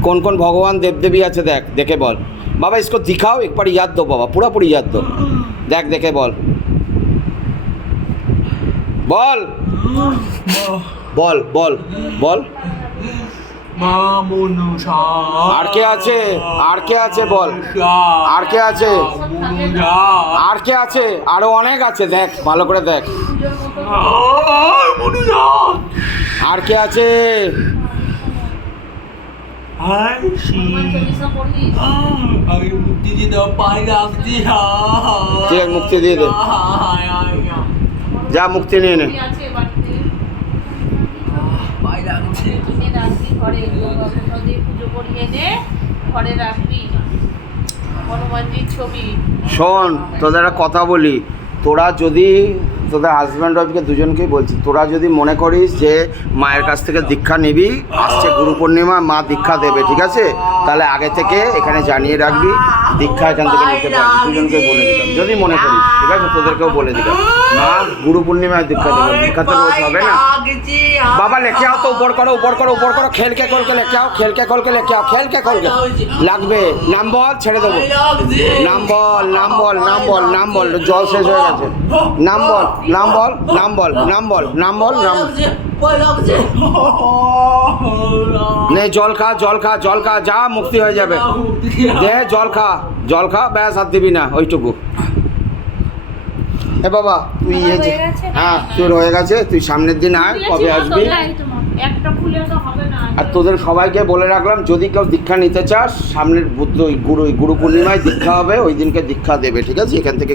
कौन कौन भगवान देव देवी আছে দেখ দেখে বল बाबा इसको दिखाओ एक बार याद दो बाबा पूरा पूरी याद दो देख देखे बोल बोल बोल बोल बोल মা মনুষা আর কে আছে আর কে আছে বল আর কে আছে মনুষা আর কে আছে আরো অনেক আছে দেখ ভালো করে দেখ মনুষা আর কে আছে হাই সি চল্লিশা পড়িস আমি মুক্তি দিতে পাই লাগছি ঠিক আছে মুক্তি দিয়ে দে যা মুক্তি নিয়ে নে কি আছে বাড়িতে পাই লাগছে কিনে রাখবি ঘরে ভগবান দিয়ে পুজো করিয়ে নে ঘরে রাখবি হনুমানজির ছবি শোন তোদের একটা কথা বলি তোরা যদি তোদের হাজব্যান্ড ওয়াইফকে দুজনকেই বলছি তোরা যদি মনে করিস যে মায়ের কাছ থেকে দীক্ষা নিবি আসছে গুরু পূর্ণিমা মা দীক্ষা দেবে ঠিক আছে তাহলে আগে থেকে এখানে জানিয়ে রাখবি দীক্ষা এখান থেকে নিতে পারবি দুজনকে বলে দিলাম যদি মনে করিস ঠিক আছে তোদেরকেও বলে দিলাম মা গুরু পূর্ণিমায় দীক্ষা দেবে দীক্ষা তো রোজ হবে না बाबा लेके आओ तो ऊपर करो खेल के खोल के लेके आओ खेल के खोल के लेके आओ खेल के खोल के লাগবে নাম বল ছেড়ে দেবো নাম বল নাম বল নাম বল নাম বল জল শেষ হয়ে গেছে নাম বল নাম বল নাম বল নাম বল নাম বল নাম নে জল খা যা মুক্তি হয়ে যাবে দে জল খা ব্যাস আর দিবি না ওইটুকু এ বাবা তুই তোমার হয়ে গেছে? হ্যাঁ তোর হয়ে গেছে তুই সামনের দিন আয় কবে আসবি একটা ফুলে তো হবে না আর তোদের সবাইকে বলে রাখলাম যদি কেউ দীক্ষা নিতে চাস সামনের বুদ্ধ ওই গুরু পূর্ণিমায় দীক্ষা হবে ওই দিনকে দীক্ষা দেবে ঠিক আছে এখান থেকে